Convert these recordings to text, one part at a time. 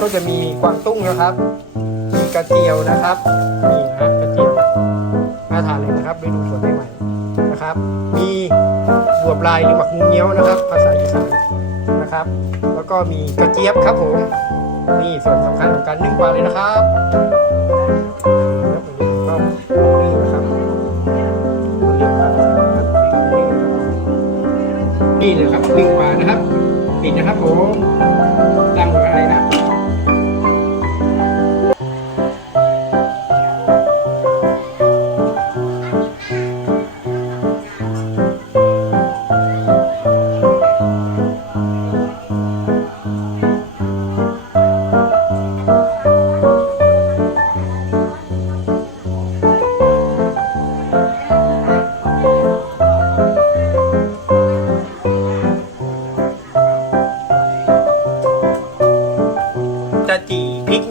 ก็จะมีกวางตุ้งนะครับ มีกระเจียวนะครับนี่นะกระเจียวน่าทานเลยนะครับฤดูฝนใหม่ๆนะครับ มีบวบลายหรือหมักงูเงี้ยวนะครับ ภาษาอีสานนะครับ แล้วก็มีกระเจี๊ยบครับผมนี่ส่วนสำคัญของการนึ่งปลาเลยนะครับนนี้ก็นึ่งนะครับนี่นะครับนึ่งปลานะครับปิดนะครับผมตั้งอะไรนะ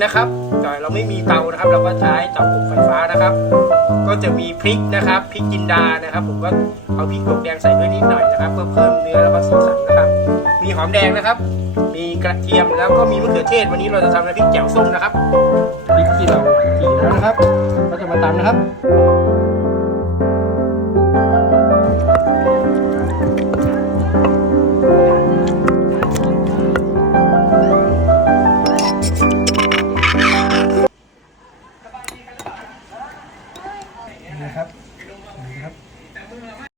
นะครับเราไม่มีเตานะครับ เราก็ใช้เตาอบไฟฟ้านะครับ ก็จะมีพริกนะครับพริกจินดานะครับ ผมก็เอาพริกหยวกแดงใส่ด้วยนิดหน่อยนะครับเพื่อเพิ่มเนื้อแล้วก็สีสันนะครับ มีหอมแดงนะครับ มีกระเทียมแล้วก็มีมะเขือเทศ วันนี้เราจะทำน้ำพริกแจ่วส้มนะครับพริกที่เราจีแล้วนะครับ ก็จะมาตำนะครับ นะครับ